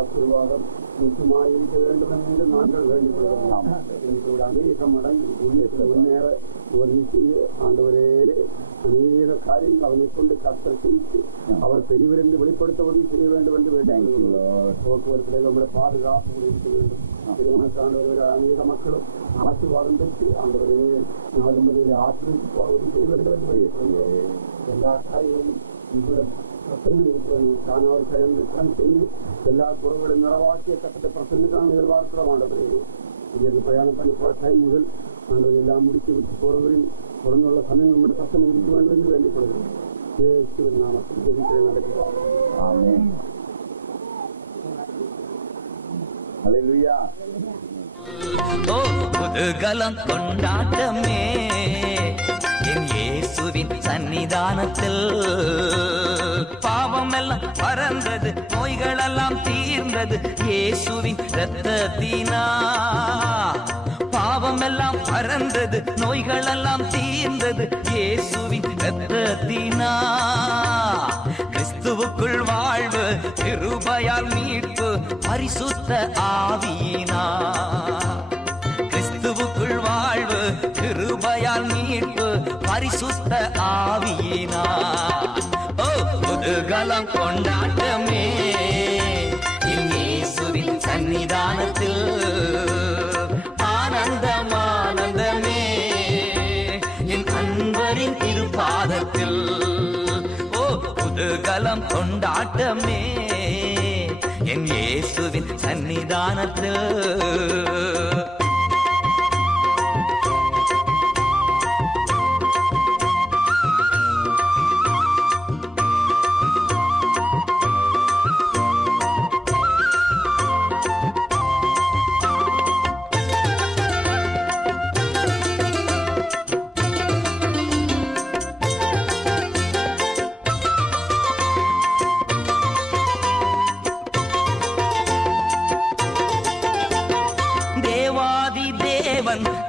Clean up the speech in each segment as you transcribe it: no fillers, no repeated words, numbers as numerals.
ஆசீர்வாதம் நிச்சயமாயிருக்க வேண்டும் என்று நாங்கள் வேண்டிக் கொள்கிறோம். அநேக மடங்கு முன்னேற ஒரு ஆண்டவரே அநேக காரியங்கள் அவனை கொண்டு கர்த்தர் செய்து அவர் பெரியவரென்று வெளிப்படுத்த உதவி செய்ய வேண்டும் என்று வேண்டாம். போக்குவரத்தில் நம்மளை பாதுகாப்பு இருக்க வேண்டும். திருமணத்தாண்டவர்கள் அநேக மக்களும் ஆசீர்வாதம் பெற்று ஆண்டவரே நாடு ஆசிரியர் உதவி செய்ய வேண்டும் என்று எல்லா காரியங்களும் எல்லா குறைகளையும் நிறவாக்கிய கட்டத்தை பிரசன்னுக்கான எதிர்பார்க்கிறோம். ஆண்டவரே இங்கிருந்து பிரயாணம் பண்ணி போற டைம் முதல் ஆண்டவர் எல்லாம் முடித்து விட்டு போறவரின் தொடர்ந்துள்ள சமயம் மட்டும் பிரசனை இருக்க வேண்டும் என்று வேண்டிக் கொள்கிறோம். நாமத்தில் ஜெபிக்கிறேன் நடக்கிறோம். ஆமென். ஹல்லேலூயா. புதுகலம் கொண்டாட்டமே என் இயேசுவின் சன்னிதானத்தில். பாவம் எல்லாம் பறந்தது, நோய்கள் எல்லாம் தீர்ந்தது இயேசுவின் இரத்தத்தினா. பாவம் எல்லாம் பறந்தது, நோய்கள் எல்லாம் தீர்ந்தது இயேசுவின் இரத்தத்தினா. கிறிஸ்துவுக்குள் வாழ்வு, கிருபையால் மீட்பு, பரிசுத்த ஆவியினா. கிறிஸ்துவுக்குள் வாழ்வு, கிருபையால் மீட்பு, பரிசுத்த ஆவியினா. ஓ புதுகலம் கொண்டாட்டமே என் இயேசுவின் சன்னிதானத்தில். ஆனந்தம் ஆனந்தமே என் அன்பரின் திருப்பாதத்தில். ஓ புதுகலம் கொண்டாட்டமே என் இயேசுவின் சன்னிதானத்தில்.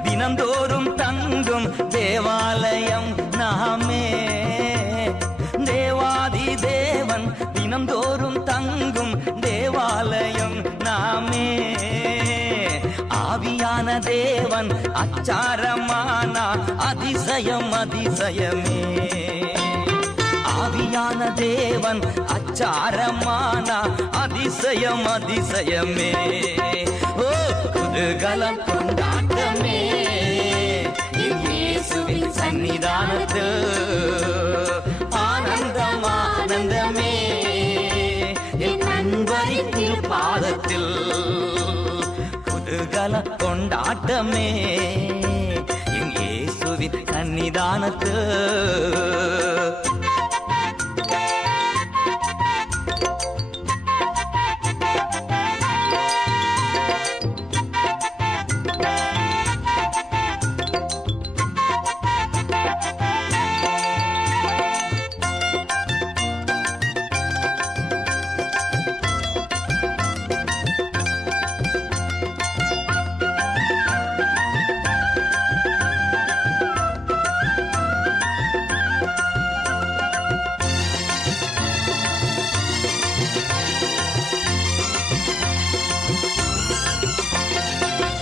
தினந்தோறும் தங்கும் தேவாலயம் நாமே. தேவாதி தேவன் தினந்தோறும் தங்கும் தேவாலயம் நாமே. ஆவியான தேவன் அச்சாரமான அதிசயம் அதிசயமே. ஆவியான தேவன் அச்சாரமான அதிசயம் அதிசயமே. ஓ புதுகலம் கொண்டாட்டமே என் இயேசுவின் சன்னிதானத்தில். ஆனந்தம் ஆனந்தமே என் அன்பரின் திருப்பாதத்தில். புதுகலம் கொண்டாட்டமே என் இயேசுவின் சன்னிதானத்தில்.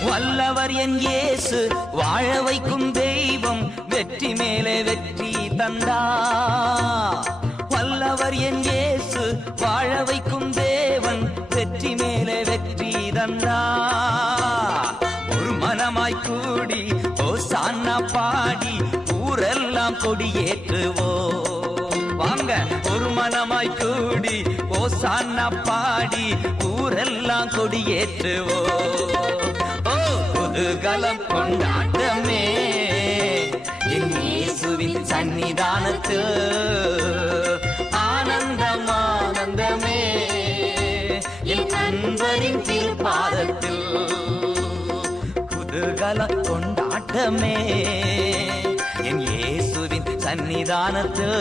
வல்லவர் என் இயேசு, வாழ வைக்கும் தெய்வம், வெற்றி மேலே வெற்றி தந்தா. வல்லவர் என் இயேசு, வாழ வைக்கும் தேவன், வெற்றி மேலே வெற்றி தந்தா. ஒரு மனமாய் கூடி ஓசானா பாடி ஊரெல்லாம் கொடியேற்றுவோ. வாங்க ஒரு மனமாய் கூடி ஓசானா பாடி ஊரெல்லாம் கொடியேற்றுவோ. புதுகலம் கொண்டாட்டமே என் இயேசுவின் சன்னிதானத்தில். ஆனந்தம் ஆனந்தமே என் அன்பரின் திருப்பாதத்தில். புதுகலம் கொண்டாட்டமே என் இயேசுவின் சன்னிதானத்தில்.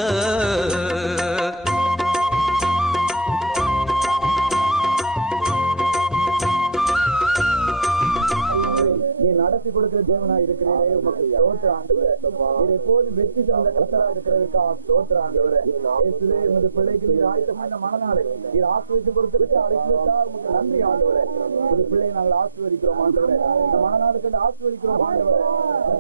நடத்தி கொடுக்கிற தேவனாய் இருக்கிறீரே, உமக்கு ஸ்தோத்திரம் ஆண்டவரே. நீர் எப்போதும் வெற்றி தந்த கர்த்தராக இருக்கிறதுக்காக ஸ்தோத்திரம் ஆண்டவரே. இயேசுவே, உமது பிள்ளைக்கு நீர் ஆயத்தமான மனநாளை நீர் ஆசீர்வதித்து கொடுத்ததுக்கு அழைக்கிறதுக்காக உமக்கு நன்றி ஆண்டவரே. உமது பிள்ளையை நாங்கள் ஆசீர்வதிக்கிறோம் ஆண்டவரே. இந்த மனநாளுக்கு ஆசீர்வதிக்கிறோம் ஆண்டவரே.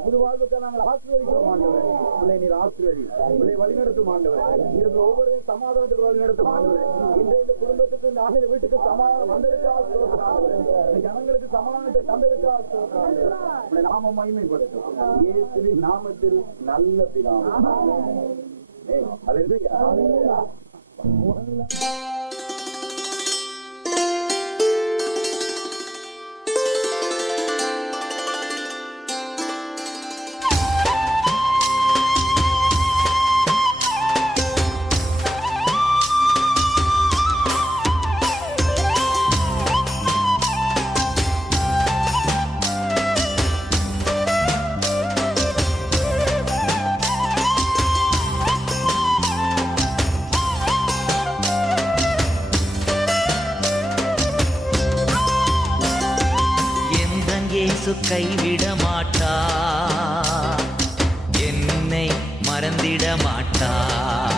புது வாழ்வுக்கு நாங்கள் ஆசீர்வதிக்கிறோம் ஆண்டவரே. பிள்ளை நீர் ஆசீர்வதி, பிள்ளை வழிநடத்தும் ஆண்டவரே. இருக்கிற ஒவ்வொரு சமாதானத்துக்கு வழிநடத்தும் ஆண்டவரே. இன்றைய இந்த குடும்பத்துக்கு இந்த ஆகிய வீட்டுக்கு சமாதானம் வந்ததுக்காக ஸ்தோத்திரம் ஆண்டவரே. இந்த ஜனங்களுக்கு சமாதானத்தை தந்ததுக்காக ஸ்தோத்திரம் ஆண்டவரே. உம்முடைய நாம மகிமைப்படுத்தும் இயேசுவின் நாமத்தில் நல்ல பிதாவே. அல்லேலூயா. இயேசு கைவிட மாட்டார், என்னை மறந்திட மாட்டார்.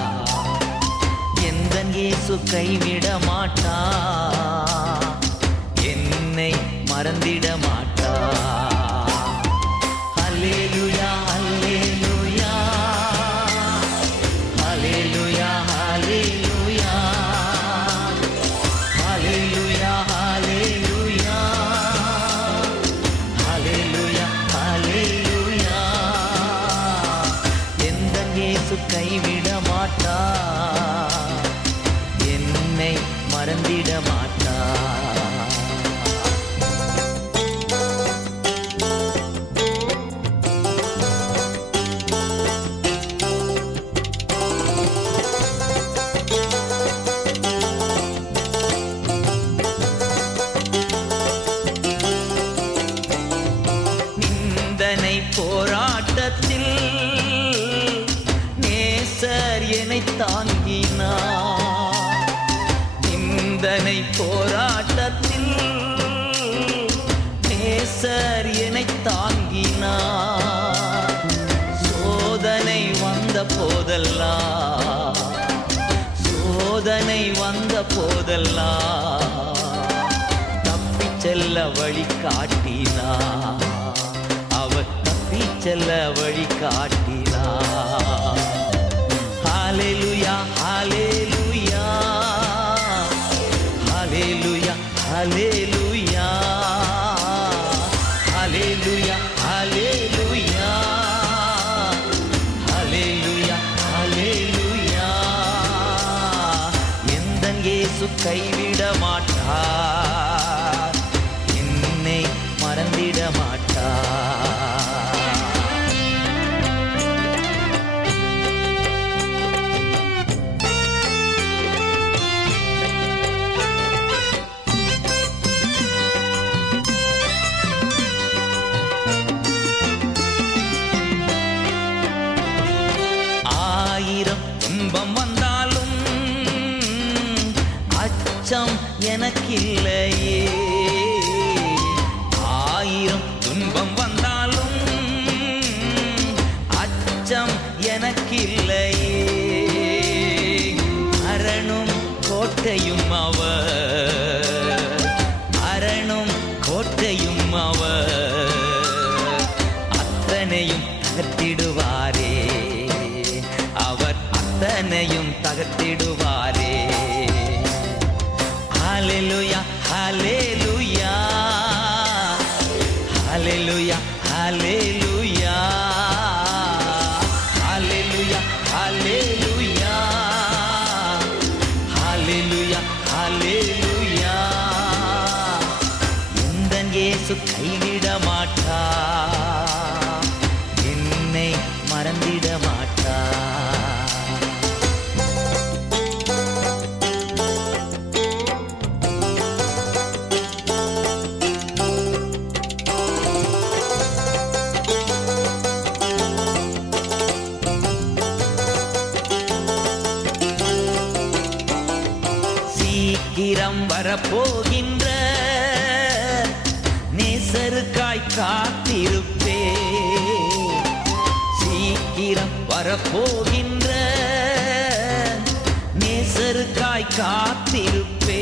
எந்தன் இயேசு கைவிட மாட்டார், என்னை மறந்திட மாட்டார். அல்லேலூயா, அல்லேலூயா, அல்லேலூயா, அல்லேலூயா, அல்லேலூயா, அல்லேலூயா, அல்லேலூயா, அல்லேலூயா. எந்தன் இயேசு கைவிட மாட்டார், என்னை மறந்திட மாட்டார். நிந்தனை போராட்டத்தில் நேசர் என்னை தாங்கினார். நிந்தனை போராட்டத்தில் நேசர் என்னை தாங்கினார். சோதனை வந்த போதெல்லாம், சோதனை வந்த போதெல்லாம் தப்பிச் செல்ல வழி காட்டினார். அவர் தப்பிச் செல்ல வழி காட்டினார். ஹல்லேலூயா, ஹல்லேலூயா, ஹல்லேலூயா, ஹல்லேலூயா, ஹல்லேலூயா, ஹல்லேலூயா, ஹல்லேலூயா, ஹல்லேலூயா. எந்தன் இயேசு கைவிட மாட்டார், என்னை மறந்திட மாட்டார். ஆயிரம் துன்பம் வந்தாலும் அச்சம் எனக்கில்லையே. ஆயிரம் துன்பம் வந்தாலும் அச்சம் எனக்கில்லையே. அரணும் கோட்டையும் அவர், அரணும் கோட்டையும் அவர், அத்தனையும் தகர்த்திடுவாரே, அவர் அத்தனையும் தகர்த்திடுவாரே. ஹல்லேலூயா, ஹல்லேலூயா, ஹல்லேலூயா, ஹல்லேலூயா, ஹல்லேலூயா, ஹல்லேலூயா, ஹல்லேலூயா, ஹல்லேலூயா. எந்தன் இயேசு கைவிட மாட்டார், என்னை மறந்திட மாட்டார். சீக்கிரம் வரப்போகின்ற நேச நேசருக்காய் காத்திருப்பே, சீக்கிரம் வரப்போகின்ற நேசருக்காய் காத்திருப்பே,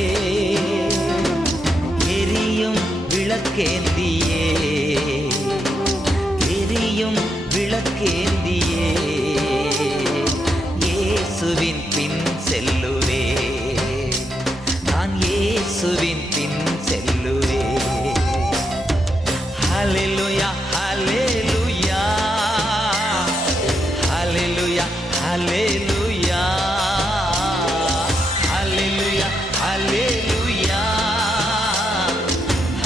எரியும் விளக்கேந்தியே, எரியும் விளக்கேந்தியே, இயேசுவின் பின் செல்லுவே, நான் இயேசுவின் பின் செல்லுவே. ஹல்லேலூயா ஹல்லேலூயா ஹல்லேலூயா ஹல்லேலூயா ஹல்லேலூயா ஹல்லேலூயா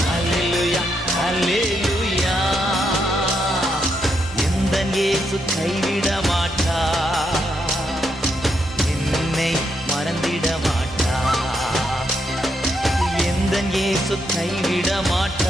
ஹல்லேலூயா ஹல்லேலூயா. எந்தன் இயேசு கைவிட மாட்டா, என்னை மறந்திட மாட்டா, எந்தன் இயேசு கைவிட மாட்டா,